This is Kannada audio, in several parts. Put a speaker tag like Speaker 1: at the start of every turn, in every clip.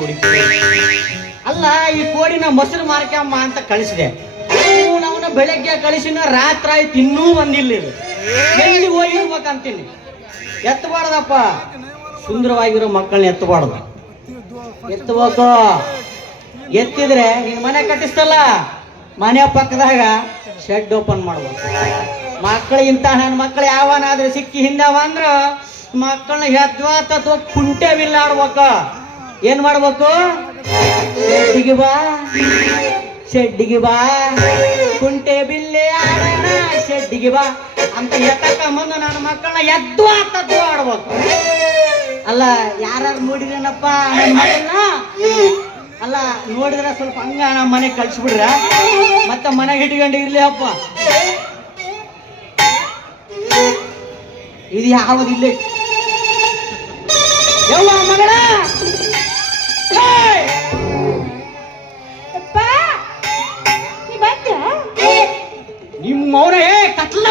Speaker 1: ಹುಡುಕಿ. ಅಲ್ಲ, ಈ ಕೋಡಿನ ಮೊಸರು ಮಾರ್ಕಮ್ಮ ಅಂತ ಕಳಿಸಿದೆ. ಅವನ ಬೆಳಗ್ಗೆ ಕಳಿಸಿನ ರಾತ್ರಿ ಆಯ್ತು ಇನ್ನೂ ಬಂದಿಲ್ಲ ಎಲ್ಲಿ ಹೋಗಿರ್ಬೇಕಂತೀನಿ ಎತ್ತಬಾರ್ದಪ್ಪ ಸುಂದರವಾಗಿರೋ ಮಕ್ಕಳನ್ನ ಎತ್ತಬಾರ್ದು ಎತ್ತಬೇಕು ಎತ್ತಿದ್ರೆ ನೀನ್ ಮನೆ ಕಟ್ಟಿಸ್ತಲ್ಲ? ಮನೆ ಪಕ್ಕದಾಗ ಶೆಡ್ ಓಪನ್ ಮಾಡ್ಬೇಕು. ಮಕ್ಕಳು ಇಂತ ನನ್ನ ಮಕ್ಕಳು ಯಾವನಾದ್ರೂ ಸಿಕ್ಕಿ ಹಿಂದವ ಅಂದ್ರ ಮಕ್ಕಳನ್ನ ಹೆದ್ವಾ ತತ್ವ ಕುಂಟೆ ಬಿಲ್ಲ ಆಡ್ಬೇಕು ಏನ್ ಮಾಡ್ಬೇಕು? ಶೆಡ್ಡಿಗೆ ಬಾ. ಶೆಡ್ಡಿಗೆ ಬಾ. ಕುಂಟೆ ಬಿಲ್ಲೆ ಆಡೋಣ. ಶೆಡ್ಡಿಗೆ ಬಾ. ಅಂತ ಎತ್ತಕ್ಕ ಮುಂದೆ ನನ್ನ ಮಕ್ಕಳನ್ನ ಎದ್ದು ಆತದ್ದು ಆಡ್ಬೇಕು. ಅಲ್ಲ ಯಾರು ಮೂಡಿದ್ರೇನಪ್ಪ ನನ್ನ ಮಕ್ಕಳನ್ನ ಅಲ್ಲ, ನೋಡಿದ್ರೆ ಸ್ವಲ್ಪ ಹಂಗ ನಮ್ಮ ಮನೆಗೆ ಕಳ್ಸಿಬಿಡ್ರ. ಮತ್ತೆ ಮನೆಗೆ ಇಟ್ಕೊಂಡು ಇರ್ಲಿ ಅಪ್ಪ. ಇದು ಯಾವ್ದಿಲ್ಲ ಯಾವ ಮಗಳ!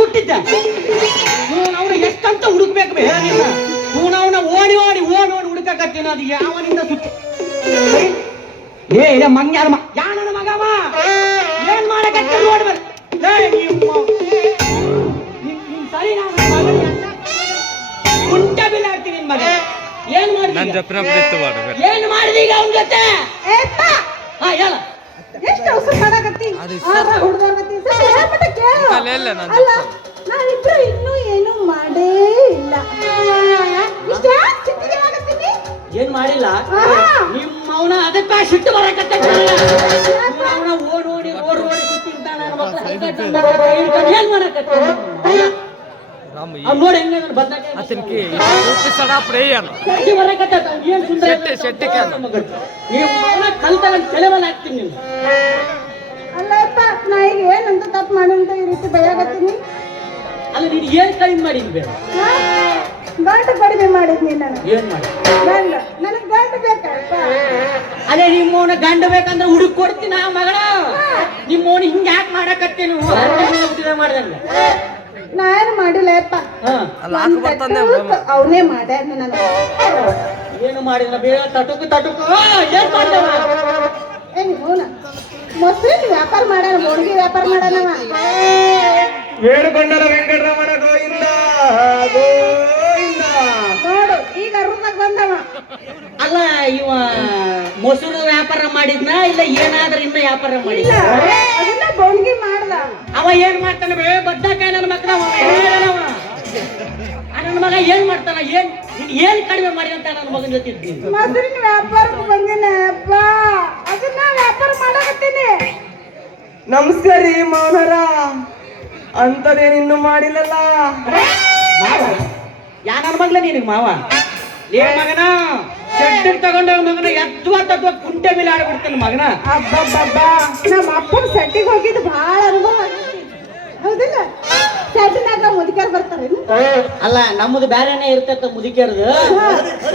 Speaker 1: ಹುಟ್ಟಿದ್ದ. ಅವನು ಅವನ ಎಷ್ಟಂತ ಹುಡುಕ್ಬೇಕು ನೀನು ನಿನ್ನ ಅವನ ಓಡಿ ಓಡಿ ಓಡಿ ಓಡಿ ಹುಡುಕಕತ್ತೀನಿ ಅದು ಯಾವನಿಂದ ಸುತ್ತ. ಏ ಇಲ್ಲ ಮಂಗ್ಯಾರ ಮ ಯಾನನ ಮಗವ ಏನ್ ಮಾಡಕತ್ತಿ ನೋಡಿ ಬರ್. ಸರಿ ಕುಂಟ ಬಿಲ್ ಹಾಕ್ತೀನಿ ನಿನ್ ಮಗ. ಏನ್
Speaker 2: ನನ್
Speaker 1: ಮಾಡ್ತೀಗ
Speaker 2: ಜಪ್ನ ಬಿತ್ತು ಮಾಡ
Speaker 1: ಏನ್ ಮಾಡಿದೀಗ ಅವನ ಜೊತೆ? ಹಾ ಹೇಳ.
Speaker 3: ಎಷ್ಟು ಅವಸರ ಮಾಡಕತ್ತಿ?
Speaker 2: ಅದು
Speaker 3: ಆರ ಹುಡ್ದಾಡ್ಕತ್ತಿ. ಸ್ವಲ್ಪ ಹೇಳ್ಬಿಟ್ಟು ಕೇಳು.
Speaker 2: ಮುಖ ಇಲ್ಲ ನಾನು
Speaker 3: ಅಲ್ಲ ನಾವಿಬ್ರು ಇನ್ನೂ ಏನು ಮಾಡೇ ಇಲ್ಲ. ಇಷ್ಟ ಚಿಂತಿಗೆ ಆಗತ್ತೀನಿ
Speaker 1: ಏನ್ ಮಾಡಿಲ್ಲ. ನಿಮ್ಮ ಅವನ ಅದಕ್ಕ ಸಿಟ್ಟು ಬರಕತ್ತ ಅವನ ಓಡ್ ಓಡಿ ಓಡ್ ಓಡಿ ಸುತ್ತಿರ್ತಾನ ಏನ್ ಮಾಡಕತ್ತ?
Speaker 2: అతనికి చూపిస్తాడా అప్పుడు వేయను
Speaker 1: ಜಾಸ್ತಿ ಬರಕತ್ತ ಏನ್ ಸುಂದರ
Speaker 2: ಶೆಟ್ಟಿ- ಶೆಟ್ಟಿ ಕ್ಯಾನ್.
Speaker 1: ನೀವು ಅವನ ಕಲ್ತಾಗ ತಲೆ ಮೇಲೆ ಹಾಕ್ತೀನಿ ನೀನು
Speaker 3: ಅಲ್ಲಪ್ಪ ನಾ ಈಗ ಏನಂತ ತಪ್ಪು ಮಾಡಂತ ಈ ರೀತಿ ಭಯಾಗತ್ತೀನಿ
Speaker 1: ಅಲ್ಲ ನೀನು ಏನ್ ಕಡಿಮೆ ಮಾಡಿದ್ ಬೇಡ
Speaker 3: ಗಂಟು ಕಡಿಮೆ ಮಾಡಿದ್ನಿ ನಾನು
Speaker 1: ಏನ್ ಮಾಡಿ
Speaker 3: ಗಂಡ ನನಗೆ ಗಂಟು ಬೇಕಪ್ಪ
Speaker 1: ಅದೇ ನಿಮ್ಮ ಅವನ ಗಂಡ ಬೇಕಂದ್ರೆ ಹುಡುಕ್ ಕೊಡ್ತೀನಿ ಆ ಮಗಳ ನಿಮ್ಮ ಅವನು ಹಿಂಗ ಯಾಕೆ ಮಾಡಕತ್ತೀನಿ ಮಾಡ್ದಂಗ
Speaker 3: ನಾ ಏನು
Speaker 2: ಮಾಡಿಲ್ಲ ಯಪ್ಪ
Speaker 3: ಅವನೇ ಮಾಡ್ಯಾನ ನನ್ನ
Speaker 1: ಏನು ಮಾಡಿಲ್ಲ ತಟುಕು ತಟುಕು. ಏನ್
Speaker 3: ಮಾಡ್ತಾವ ಏನ್ ಮೊಸರಿನ ವ್ಯಾಪಾರ ಮಾಡ್ಯಾನ ಮೋಣಿಗೆ ವ್ಯಾಪಾರ ಮಾಡ್ಯಾನವ
Speaker 4: ವೇಣುಕೊಂಡನ ವೆಂಕಟರಮಣ ಗೋವಿಂದ ಗೋವಿಂದ.
Speaker 3: ನೋಡು ಈಗ ಅರುಣಾಗ ಬಂದವ.
Speaker 1: ಅಲ್ಲ ಇವ ಮೊಸರು ವ್ಯಾಪಾರ ಮಾಡಿದ್ನ ಇಲ್ಲ ಏನಾದ್ರೂ ಇನ್ನ ವ್ಯಾಪಾರ
Speaker 3: ಮಾಡಿದ್ನ? ಅದನ್ನ ಬೋಣಿಗೆ ಮಾಡಿ
Speaker 1: ಅವ ಏನ್ ಮಾಡ್ತಾನ ಬೇ? ಬದ್ನಕಾಯಿ ನನ್ನ ಮಕ್ಕಳ ನನ್ನ ಮಗ. ಏನ್ ಮಾಡ್ತಾನ? ಏನ್ ಏನ್ ಕಡಿಮೆ ಮಾಡಿ ಅಂತ ನನ್ನ ಮಗನ ಜೊತೆ
Speaker 3: ಮೊಸರಿನ ವ್ಯಾಪಾರಕ್ಕೆ ಬಂದಿನ ಅಪ್ಪ. ಅದನ್ನ ವ್ಯಾಪಾರ ಮಾಡಕತ್ತೀನಿ.
Speaker 4: ನಮಸ್ಕಾರ ರೀ ಮೌನರ. ಅಂತದೇನಿನ್ನು ಮಾಡಿಲ್ಲಲ್ಲ.
Speaker 1: ಮಾವ ಯಾ ನನ್ನ ಮಗ್ಲ ನಿನಗೆ ಮಾವ? ಏ ಮಗನ ಚೆಡ್ಡಿಗೆ ತಗೊಂಡ ಮಗನ ಎದ್ವಾ ತದ್ವಾ ಕುಂಟೆ ಮೇಲೆ ಆಡ್ಬಿಡ್ತಾನೆ ಮಗನ?
Speaker 3: ಅಬ್ಬಬ್ಬಬ್ಬಾ. ನಮ್ಮ ಅಪ್ಪನ ಸೆಟ್ಟಿಗೆ ಹೋಗಿದ್ದು ಬಹಳ ಅನುಭವ ಹೌದಿಲ್ಲ? ಸೆಟ್ಟಿನಾಗ ಮುದುಕರ್ ಬರ್ತಾರೇನು
Speaker 1: ಅಲ್ಲ ನಮ್ಮದು ಬೇರೆನೇ ಇರ್ತೈತ ಮುದುಕಿಯರ್ದು.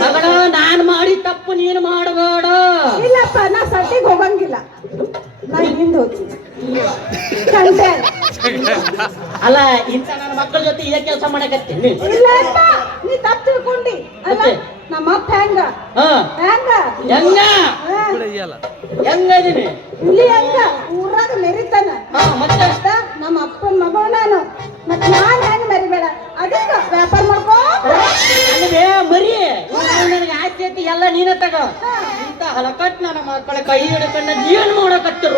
Speaker 1: ಮಗನ ನಾನ್ ಮಾಡಿ ತಪ್ಪು ನೀನು ಮಾಡಬೇಡ.
Speaker 3: ಇಲ್ಲಪ್ಪ ನಾ ಸೆಟ್ಟಿಗೆ ಹೋಗಂಗಿಲ್ಲ. ನಾ ಹಿಂದೆ ಹೋಗ್ತೀನಿ.
Speaker 1: ಅಲ್ಲ ಇಂತ ನನ್ನ ಮಕ್ಕಳ ಜೊತೆ ಇದೇ ಕೆಲಸ ಮಾಡಕತ್ತೀನಿ.
Speaker 3: ಇಲ್ಲಪ್ಪ ನೀ ತಪ್ಪು ತಿಳ್ಕೊಂಡಿ. ಅಲ್ಲ ಹೆಂಗ?
Speaker 1: ಹುಲಿ
Speaker 3: ಹೆಂಗ? ಊರಾಗ ಮೆರಿತಾನ? ನಮ್ಮ ಅಪ್ಪನ ಮಗ ನಾನು. ಮತ್ತೆ ನಾನ್ ಹೆಂಗ್ ಮರಿಬೇಡ? ಅದಕ್ಕ ವ್ಯಾಪಾರ ಮಾಡ್ಕೋ.
Speaker 1: ಅಲ್ಲದೆ ಮರಿ. ನನಗೆ ಆಸ್ತಿ ಐತಿ ಎಲ್ಲ ನೀನ ತಗೋ. ಇಂತ ಹಲಕಟ್ ನನ್ನ ಮಕ್ಕಳ ಕೈ ಹಿಡ್ಕೊಂಡ ಜೀವನ ಮಾಡಕತ್ತಿರ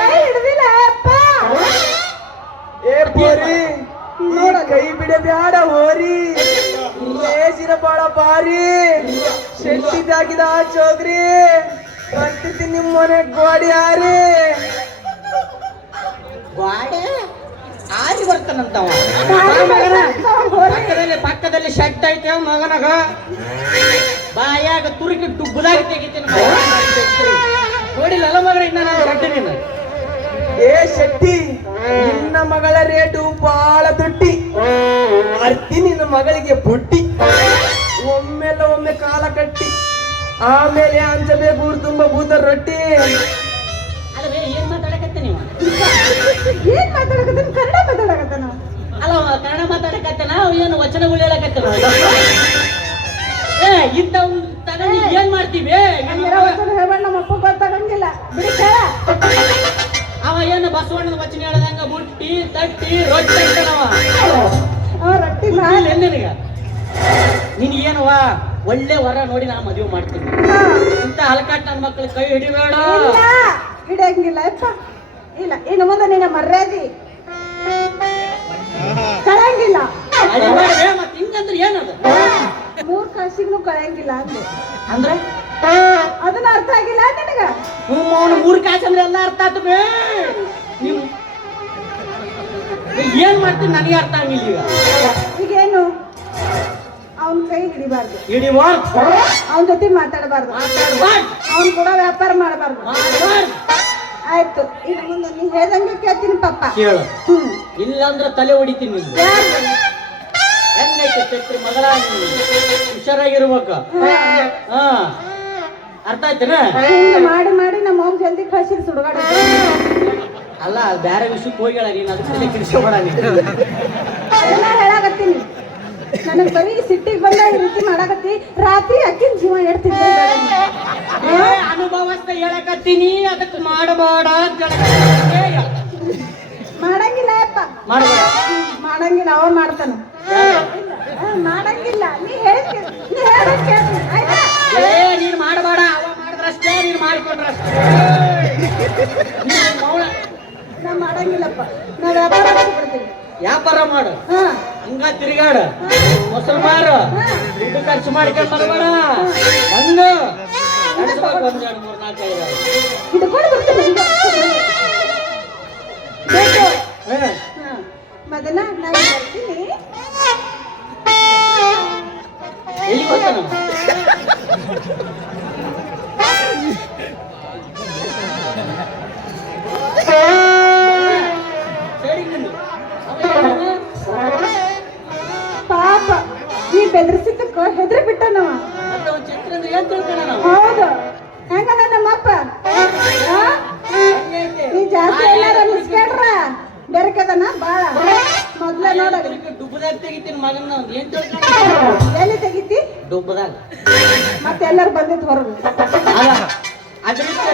Speaker 3: ಕೈ ಹಿಡ್ದಿಲ್ಲ ಅಪ್ಪ.
Speaker 4: ಏ ಪೋರಿ ಕೈ ಬಿಡಬ್ಯಾಡ ಹೋರಿ. ಬೇಸಿರ ಬಾಳ ಬಾರಿ ಶೆಟ್ಟಿ ಜಾಗಿದ ಚೋಗ್ರಿ ಕಂಟಿತಿ ನಿಮ್ಮ ಮನೆ ಗೋಡಿ ಯಾರಿ
Speaker 1: ಗೋಡೆ ಆರಿ ಬರ್ತಾನಂತವ. ಪಕ್ಕದಲ್ಲಿ ಪಕ್ಕದಲ್ಲಿ ಶೆಡ್ ಐತೆ ಮಗನಗ. ಬಾಯಾಗ ತುರುಕಿ ಡುಬ್ಬದಾಗಿ ತೆಗಿತೀನಿ ನೋಡಿಲ್ಲ ಮಗನ ಇನ್ನ ನಾನು ಶೆಟ್ಟಿ ನೀನು?
Speaker 4: ಏ ಶೆಟ್ಟಿ ನಿನ್ನ ಮಗಳ ರೇಟು ಬಾಳ ತುಟ್ಟಿ ಅರ್ತಿ ನಿನ್ನ ಮಗಳಿಗೆ ಬುಟ್ಟಿ ಒಮ್ಮೆಲ್ಲ ಒಮ್ಮೆ ಕಾಲ ಕಟ್ಟಿ. ಆಮೇಲೆ ಅಂಜಬೇ ಊರು ತುಂಬ ಭೂತ ರೊಟ್ಟಿ.
Speaker 1: ಏನ್ ಮಾತಾಡಕತ್ತಿ ನೀವು?
Speaker 3: ಏನ್ ಮಾತಾಡಕತ್ತಾನ ಕನ್ನಡ ಮಾತಾಡಕತ್ತಾನ
Speaker 1: ಅಲ್ಲ ಅವ ಕನ್ನಡ ಮಾತಾಡಕತ್ತಾನ ಅವ ಏನು ವಚನಗಳು ಹೇಳಕತ್ತನ ಏ ಮಾತಾಡ್ತಿ ಬೇ
Speaker 3: ಹಂಗಿರೋ ವಚನ ಹೇಳ್ಬೇಡ ನಮ್ಮ ಅಪ್ಪ ಗೊತ್ತಾಗಂಗಿಲ್ಲ. ಬಿಡಿ ಕೇಳ.
Speaker 1: ಅವ ಏನು ಬಸವಣ್ಣನ ವಚನ ಹೇಳ್ದಂಗ ಬುಟ್ಟಿ ತಟ್ಟಿ ರೊಟ್ಟಿ ಅಂತಾನವ.
Speaker 3: ಅವ ರೊಟ್ಟಿ
Speaker 1: ನಿನಗ ಒಳ್ಳೆ ವರ ನೋಡಿ ನಾ ಮದುವೆ ಮಾಡ್ತೀನಿ. ಇಂತ ಹಲಕಾಟ್ ನನ್ನ ಮಕ್ಕಳು ಕೈ ಹಿಡಿಬೇಡ.
Speaker 3: ಹಿಡಿಯಂಗಿಲ್ಲ ಯಪ್ಪ ಇಲ್ಲ ಇನ್ನು ಮುಂದೆ ನಿನ್ನ ಮರ್ಯಾದಿ. ಕಳೆಯಂಗಿಲ್ಲ.
Speaker 1: ಮತ್ತ್ ಹಿಂಗಂದ್ರೆ ಏನದು?
Speaker 3: ಮೂರ್ ಕಾಸಿಗೂ ಕಳೆಯಂಗಿಲ್ಲ ಅಂದ್ರೆ?
Speaker 1: ಅಂದ್ರೆ
Speaker 3: ಅದನ್ನ ಅರ್ಥ ಆಗಿಲ್ಲ ನಿನಗ?
Speaker 1: ಮೂರ್ ಕಾಸು ಅಂದ್ರೆ ಎಲ್ಲ ಅರ್ಥ ಆತು ನಿಮ್ ಏನ್ ಮಾಡ್ತೀನಿ ನನಗೆ ಅರ್ಥ ಆಗಿಲ್ಲ ಈಗ.
Speaker 3: ಈಗೇನು? ಅವನ ಕೈ ಹಿಡಿಬಾರ್ದು.
Speaker 1: ಹಿಡಿಬಾರ್ದು.
Speaker 3: ಅವನ್ ಜೊತೆ ಮಾತಾಡಬಾರ್ದು.
Speaker 1: ಮಾತಾಡಬಾರ್ದು.
Speaker 3: ಅವನ್ ಕೂಡ ವ್ಯಾಪಾರ ಮಾಡಬಾರ್ದು. ಆಯ್ತು ಈಗ ಮುಂದೆ ನೀ ಹೇಳ್ದಂಗೆ ಕೇಳ್ತೀನಿ ಪಪ್ಪ.
Speaker 1: ಕೇಳು. ಇಲ್ಲಾಂದ್ರೆ ತಲೆ ಹೊಡಿತೀನಿ? ಹೆಂಗೈತೆ ಚಕ್ರಿ ಹುಷಾರಾಗಿರ್ಬೇಕ. ಹಾ. ಅರ್ಥ ಆಯ್ತೇನ?
Speaker 3: ಮಾಡಿ ಮಾಡಿ ನಮ್ಮ ಹೋಗಿ ಜಲ್ದಿ ಕಳ್ಸಿರಿ ಸುಡುಗಾಡ
Speaker 1: ಅಲ್ಲ ಬೇರೆ ವಿಷಯಕ್ಕೆ ಹೋಗ್ಯಾಳ ನೀನು ಅದಕ್ಕೆ ಕೆಡಿಸ್ಕೊಬೇಡ ನೀನು.
Speaker 3: ಅದನ್ನ ಹೇಳಾಕತ್ತೀನಿ. ನನಗ್ ಬರೀ ಸಿಟ್ಟಿಗೆ ಬಂದ ಈ ರೀತಿ ಮಾಡಾಕತ್ತಿ ರಾತ್ರಿ ಅಕ್ಕಿನ ಜೀವ ಎಡ್ತಿದ್ದೆ
Speaker 1: ಏ, ಅನುಭವಸ್ಥ ಹೇಳಕತ್ತೀನಿ ಅದಕ್ಕೆ ಮಾಡಬೇಡ ಅಂತ
Speaker 3: ಮಾಡಂಗಿಲ್ಲ
Speaker 1: ಅಪ್ಪ.
Speaker 3: ಮಾಡಂಗಿಲ್ಲ ಅವ ಮಾಡ್ತಾನ. ಮಾಡಂಗಿಲ್ಲ. ನೀ ಹೇಳ್ತೀನಿ ನೀ ಆಯ್ತಾ?
Speaker 1: ಏ ನೀನು ಮಾಡಬೇಡ ಅವ ಮಾಡಿದ್ರಷ್ಟೇ ನೀನು ಮಾಡಿಕೊಂಡ್ರಷ್ಟೇ.
Speaker 3: ಮಾಡಂಗಿಲ್ಲಪ್ಪ ನಾ ವ್ಯಾಪಾರ ಮಾಡ್ಬಿಡ್ತೀನಿ
Speaker 1: ವ್ಯಾಪಾರ ಮಾಡು.
Speaker 3: ಹಾ.
Speaker 1: ಹಂಗ ತಿರುಗಾಡ ಮೊಸರು ಮಾರು ದುಡ್ಡು ಖರ್ಚು ಮಾಡ್ಕೊಂಡು ಬರಬೇಡ. ಹಂಗ. ನಡೆಸ್ಬೇಕು ಒಂದ್ ಎರಡು ಮೂರ್ ನಾಲ್ಕು ಐದು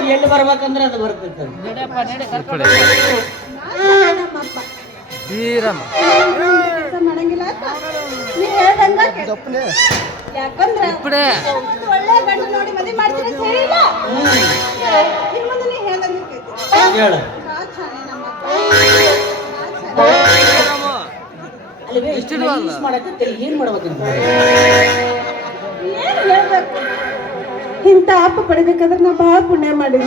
Speaker 1: ಅದು ಎಲ್ಲಿ ಬರ್ಬೇಕಂದ್ರೆ ಅದು ಬರ್ತೈತೆ.
Speaker 2: ಧೀರಮ್ಮ
Speaker 3: ಮಾಡಂಗಿಲ್ಲ. ನೀ ಹೇಳ್ದಂಗ ಕೇಳ್- ಯಾಕಂದ್ರ
Speaker 2: ಇಪ್ಪಡೆ.
Speaker 3: ಒಳ್ಳೆ ಗಂಡು ನೋಡಿ ಮದುವೆ ಮಾಡ್ತೀನಿ ಅಂತ ಹೇಳಿಲ್ಲ? ಇನ್ ಮುಂದೆ ನೀ ಹೇಳ್ದಂಗ
Speaker 1: ಹೇಳು.
Speaker 2: ಇಷ್ಟು
Speaker 1: ಮಾಡಕ್ಕೆ ಏನ್ ಮಾಡ್ಬೇಕಂತ.
Speaker 3: ಏನು ಹೇಳ್ಬೇಕು? ಇಂಥ ಅಪ್ಪ ಪಡಿಬೇಕಾದ್ರೆ ನಾ ಬಹಳ ಪುಣ್ಯ ಮಾಡಿದ್ವಿ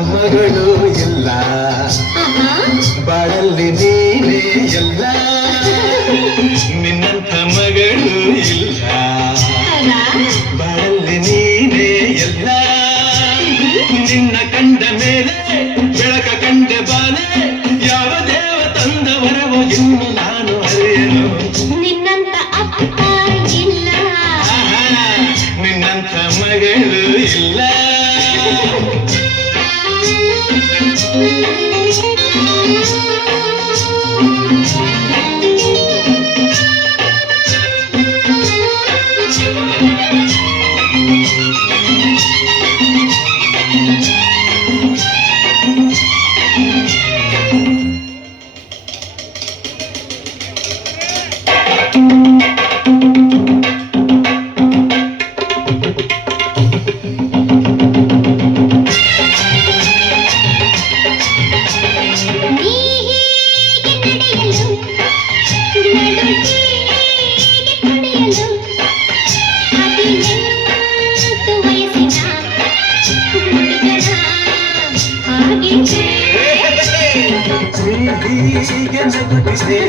Speaker 5: ಮಗಳು ಇಲ್ಲ ಬಾಳಲ್ಲಿ ನೀನೇ ಎಲ್ಲ.
Speaker 6: ಹುಡುಗನ ಹಾಗಿದೆ
Speaker 5: ಹೀಗೆ ನಗುತ್ತಿದೆ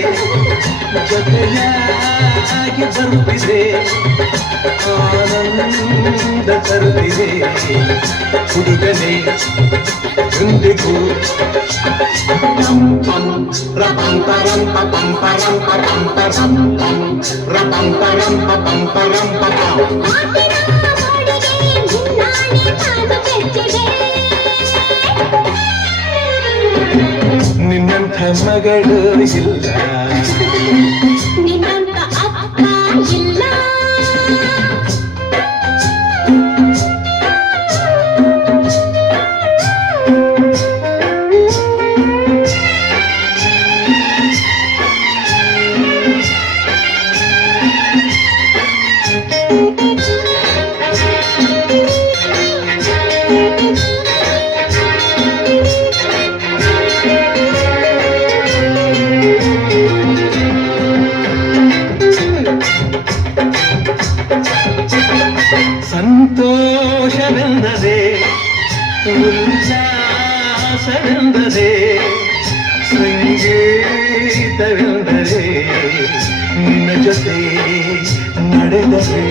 Speaker 5: ಜೊತೆಯಾಗಿ ಬರುತ್ತಿದೆ ಆನಂದ ತರುತ್ತಿದೆ ಹುಡುಗನೇ ಎಂದಿಗೂ ರಪಂತರಂಪ ನಿನ್ನಂಥ ಮಗಳು ಸಂಗೀತವೆಂದರೆ ನಿನ್ನ ಜೊತೆ ನಡೆದರೆ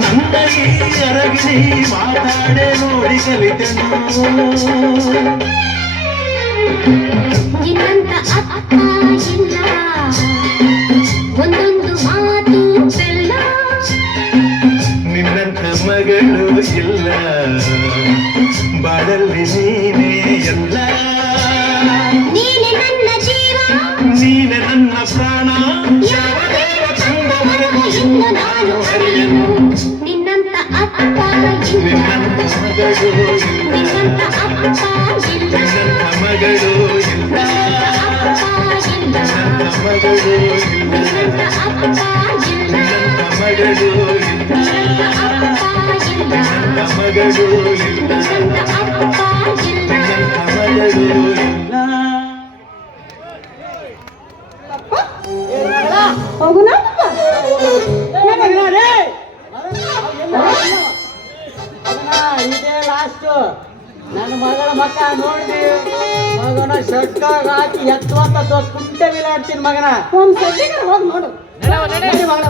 Speaker 6: నందరి అరగిని మాతాడే నోడి కలితను ಹಾಡಲು ಹೇಗೆ ಅರಿತಿಯೋ
Speaker 5: ರಪಂಪರಂಪ ಪಂಪರಂಪ ಪಂಪರಂಪಂ ರಪಂಪರಂಪ ಪಂಪರಂಪ ನನ್ನ ಈ ಅರಗಿನಿ ಮಾತಾಡೆ ನೋಡಿ ಕಲಿತೆನು
Speaker 6: ನಿನ್ನಂತ ಅಪ್ಪ ಇಲ್ಲ. ಒಂದೊಂದು ಮಾತು ಬೆಲ್ಲ.
Speaker 5: ನಿನ್ನಂಥ ಮಗಳು ಇಲ್ಲ. ಬಾಳಲ್ಲಿ ನೀನೇ ಎಲ್ಲ.
Speaker 6: ನೀನೆ ನನ್ನ ಜೀವ.
Speaker 5: ನೀನೆ ನನ್ನ ಪ್ರಾಣ. ಯಾವ ದೇವ ತಂದವರೆಗೂ
Speaker 6: ಇನ್ನು ನಾನು ಅರಿಯನು. ನಿನ್ನಂತ ಅಪ್ಪ ಇಲ್ಲ.
Speaker 5: ನಿನ್ನಂಥ ಮಗಳು ಇಲ್ಲ.
Speaker 6: ನಿನ್ನಂತ
Speaker 1: ನನ್ನ ಮಗಳ ಮಕ್ಕ ನೋಡ್ರಿ ಮಗನ. ಶಕ್ಕಾಗಿ ಹಾಕಿ ಎತ್ತುವಂತ ಕುಂಟೆ ಬಿಲಾಡ್ತೀನಿ ಮಗನ
Speaker 3: ಒಂದ್ ಸೆಟ್ಟಿಗೆ ಹೋಗಿ ನೋಡು.
Speaker 1: ನಡಿ ಮಗನ